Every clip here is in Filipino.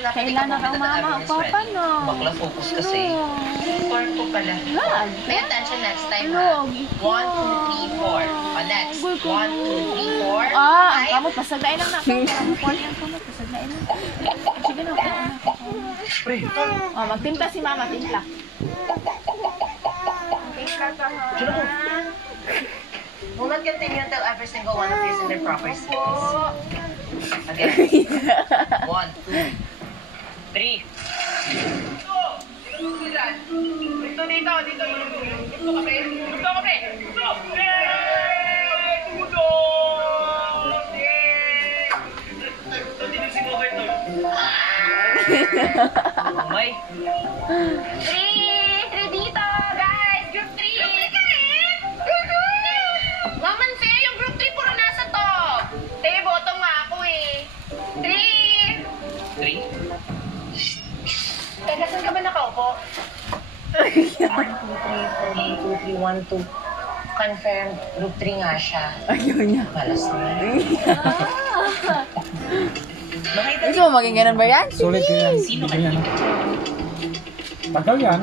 Kailan na raw mama o papa, no? Bakla focus kasi. Four po pala. Lag. Pay attention next time, ha? 1, 2, 3, 4. Next. 1, 2, 3, 4. Ang kamot. Pasaglain lang na. Paul yung kamot. Pasaglain lang. Sige na. Magtimpla si mama. Timpla. Diyan ako. Will not continue until every single one of you is in their proper seats. Again. 1, 2, 3. Dito, dito, dito. Dito ka, pre. Dito ka, pre. Dito. Dito. Dito, dinig si Bogart, tol. Umay. 3 dito, guys. Group 3. Naman, Fe, yung group 3 puro nasa top. Te, bottom nga ako eh. 3. 3? Teka, saan ka ba nakaupo? 1, 2, 3, 1, 2. Confirm, group 3 nga siya. Ayaw niya. Malas naman. Gusto mo maging ganun ba yan? Sulit yan. Sino ka niya? Tagal yan.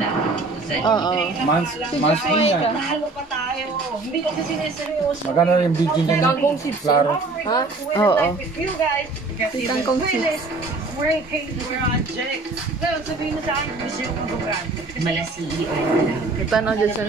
Oo. Months din yan. Nahalo pa tayo. Hindi ko kasi sineseryoso. Maganda yung video niya. Klaro. Ha? Oo. You guys, Si Kangkong Chips. we're on Jake. Sabihin mo sa akin, gusto yung magugan. Mala CEO. Ito na dyan sa